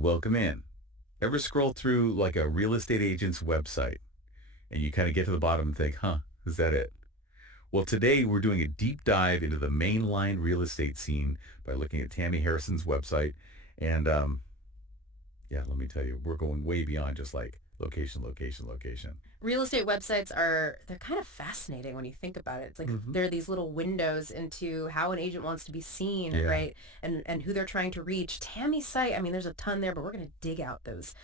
Welcome in. Ever scroll through like a real estate agent's website and you kind of get to the bottom and think, huh, is that it? Well, today we're doing a deep dive into the mainline real estate scene by looking at Tammy Harrison's website. And yeah, let me tell you, we're going way beyond just like location, location, location. Real estate websites they're kind of fascinating when you think about it. It's like Hmm. they're these little windows into how an agent wants to be seen, Yeah. right? And who they're trying to reach. Tammy's site, I mean, there's a ton there, but we're going to dig out those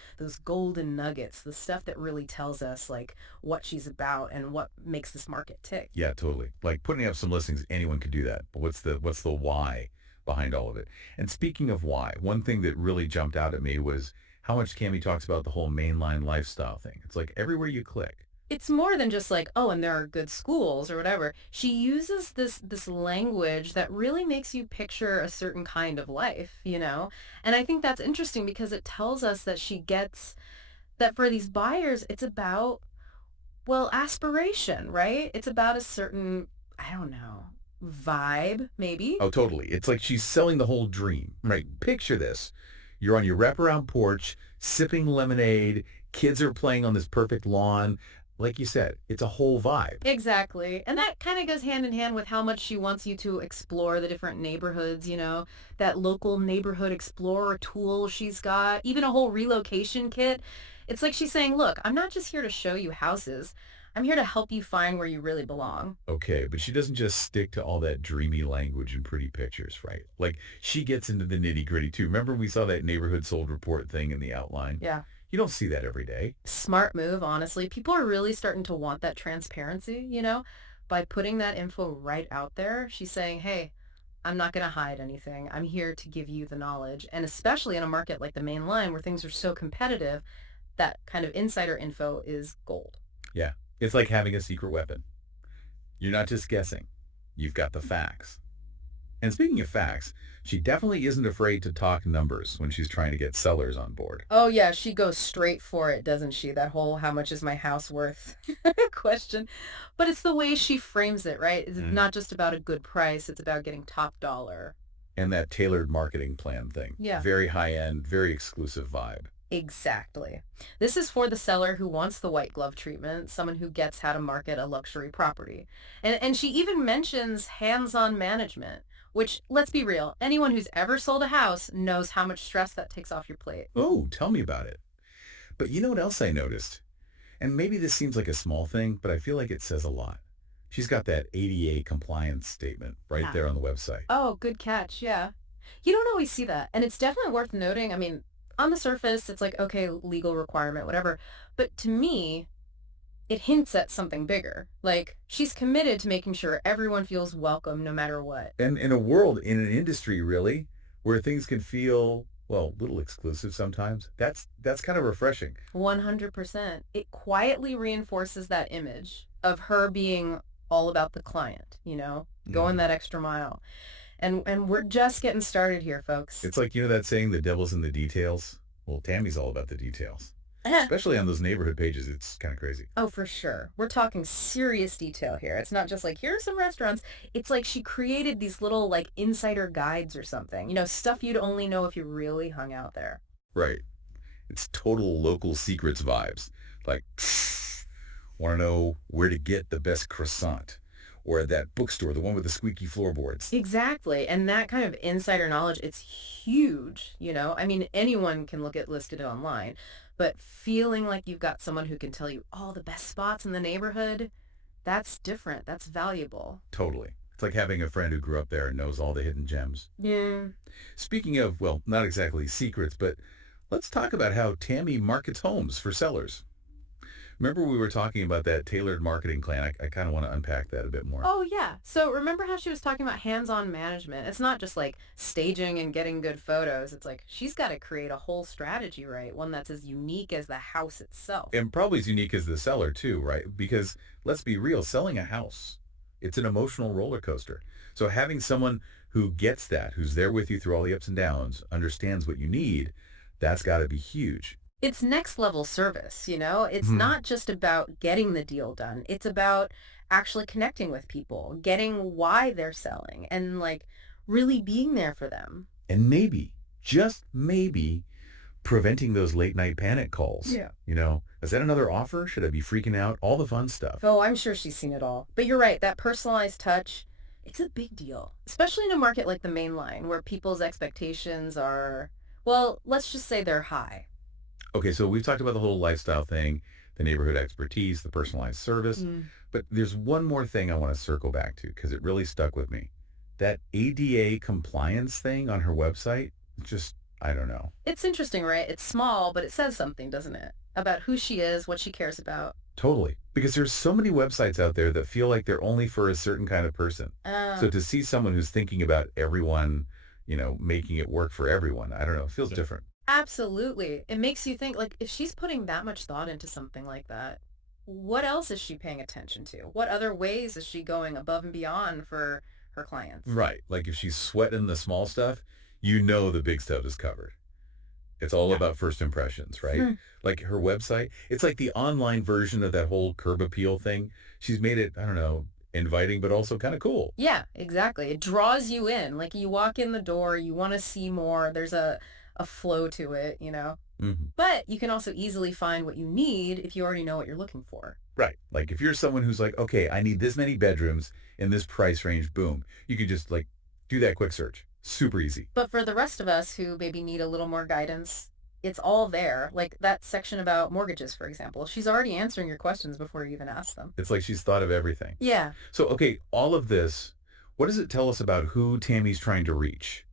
golden nuggets, the stuff that really tells us like what she's about and what makes this market tick. Yeah, totally. Like putting up some listings, anyone could do that. But what's the why behind all of it? And speaking of why, one thing that really jumped out at me was how much Cami talks about the whole mainline lifestyle thing. It's like everywhere you click. It's more than just like, oh, and there are good schools or whatever. She uses this language that really makes you picture a certain kind of life, you know? And I think that's interesting because it tells us that she gets that for these buyers, it's about, well, aspiration, right? It's about a certain, I don't know, vibe, maybe. Oh, totally. It's like she's selling the whole dream, right? Picture this. You're on your wraparound porch, sipping lemonade. Kids are playing on this perfect lawn. Like you said, it's a whole vibe. Exactly. And that kind of goes hand in hand with how much she wants you to explore the different neighborhoods, that local neighborhood explorer tool she's got, even a whole relocation kit. It's like she's saying, look, I'm not just here to show you houses. I'm here to help you find where you really belong. Okay, but she doesn't just stick to all that dreamy language and pretty pictures, right? Like she gets into the nitty gritty too. Remember we saw that neighborhood sold report thing in the outline? Yeah. You don't see that every day. Smart move, honestly. People are really starting to want that transparency, by putting that info right out there. She's saying, hey, I'm not going to hide anything. I'm here to give you the knowledge. And especially in a market like the main line where things are so competitive, that kind of insider info is gold. Yeah. It's like having a secret weapon. You're not just guessing. You've got the facts. And speaking of facts, she definitely isn't afraid to talk numbers when she's trying to get sellers on board. Oh, yeah, she goes straight for it, doesn't she? That whole how much is my house worth question. But it's the way she frames it, right? It's Mm. not just about a good price, it's about getting top dollar. And that tailored marketing plan thing. Yeah. Very high end, very exclusive vibe. Exactly. This is for the seller who wants the white glove treatment, someone who gets how to market a luxury property. And she even mentions hands-on management, which, let's be real, anyone who's ever sold a house knows how much stress that takes off your plate. Oh, tell me about it. But you know what else I noticed? And maybe this seems like a small thing, but I feel like it says a lot. She's got that ADA compliance statement right Yeah. there on the website. Oh, good catch. Yeah. You don't always see that. And it's definitely worth noting. I mean, on the surface, it's like, okay, legal requirement, whatever. But to me, it hints at something bigger. Like she's committed to making sure everyone feels welcome no matter what. And in a world, in an industry really, where things can feel, well, a little exclusive sometimes, that's kind of refreshing. 100%. It quietly reinforces that image of her being all about the client, going Mhm. that extra mile. And we're just getting started here, folks. It's like, you know that saying, the devil's in the details? Well, Tammy's all about the details. Especially on those neighborhood pages. It's kind of crazy. Oh, for sure. We're talking serious detail here. It's not just like, here are some restaurants. It's like she created these little like insider guides or something, stuff you'd only know if you really hung out there. Right. It's total local secrets vibes. Like, want to know where to get the best croissant? Or at that bookstore, the one with the squeaky floorboards. Exactly. And that kind of insider knowledge, it's huge. I mean, anyone can look at listed online, but feeling like you've got someone who can tell you all the best spots in the neighborhood, that's different. That's valuable. Totally. It's like having a friend who grew up there and knows all the hidden gems. Yeah. Speaking of, well, not exactly secrets, but let's talk about how Tammy markets homes for sellers. Remember we were talking about that tailored marketing plan? I kind of want to unpack that a bit more. Oh, yeah. So remember how she was talking about hands-on management? It's not just like staging and getting good photos. It's like she's got to create a whole strategy, right? One that's as unique as the house itself. And probably as unique as the seller too, right? Because let's be real, selling a house, it's an emotional roller coaster. So having someone who gets that, who's there with you through all the ups and downs, understands what you need, that's got to be huge. It's next level service. It's Hmm. not just about getting the deal done. It's about actually connecting with people, getting why they're selling and like really being there for them. And maybe, just maybe, preventing those late night panic calls. Yeah. Is that another offer? Should I be freaking out? All the fun stuff. Oh, I'm sure she's seen it all. But you're right, that personalized touch, it's a big deal, especially in a market like the main line where people's expectations are, well, let's just say they're high. Okay, so we've talked about the whole lifestyle thing, the neighborhood expertise, the personalized service, Mm. but there's one more thing I want to circle back to because it really stuck with me. That ADA compliance thing on her website, just, I don't know. It's interesting, right? It's small, but it says something, doesn't it? About who she is, what she cares about. Totally. Because there's so many websites out there that feel like they're only for a certain kind of person. So Uh, to see someone who's thinking about everyone, making it work for everyone, I don't know, it feels different. Absolutely. It makes you think, like, if she's putting that much thought into something like that, what else is she paying attention to? What other ways is she going above and beyond for her clients? Right. Like if she's sweating the small stuff, the big stuff is covered. It's all Yeah. about first impressions, right? Hmm. Like her website, it's like the online version of that whole curb appeal thing. She's made it, I don't know, inviting, but also kind of cool. Yeah, exactly. It draws you in. Like you walk in the door, you want to see more. There's a flow to it, you know. Hmm. But you can also easily find what you need if you already know what you're looking for. Right. Like if you're someone who's like, okay, I need this many bedrooms in this price range, boom, you can just like do that quick search. Super easy. But for the rest of us who maybe need a little more guidance, it's all there. Like that section about mortgages, for example. She's already answering your questions before you even ask them. It's like she's thought of everything. Yeah. So, okay, all of this, what does it tell us about who Tammy's trying to reach?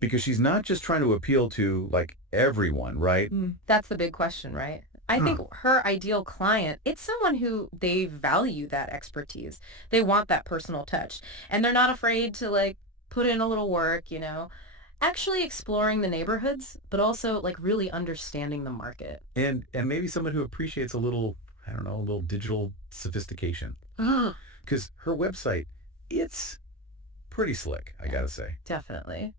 Because she's not just trying to appeal to like everyone, right? That's the big question, right? I Huh. think her ideal client, it's someone who they value that expertise. They want that personal touch. And they're not afraid to like put in a little work, you know, actually exploring the neighborhoods, but also like really understanding the market. And maybe someone who appreciates a little, I don't know, a little digital sophistication. Oh, Because her website, it's pretty slick, I yeah, gotta say. definitely.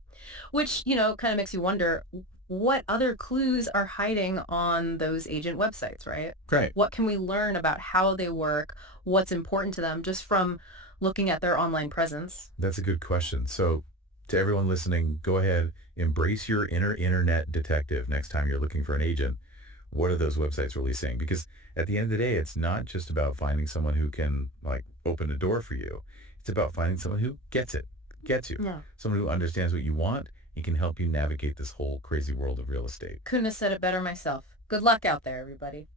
Which, you know, kind of makes you wonder what other clues are hiding on those agent websites, right? Right. What can we learn about how they work, what's important to them just from looking at their online presence? That's a good question. So, to everyone listening, go ahead, embrace your inner internet detective next time you're looking for an agent. What are those websites really saying? Because at the end of the day, it's not just about finding someone who can like open a door for you. It's about finding someone who gets you, Yeah. someone who understands what you want and can help you navigate this whole crazy world of real estate. Couldn't have said it better myself. Good luck out there, everybody.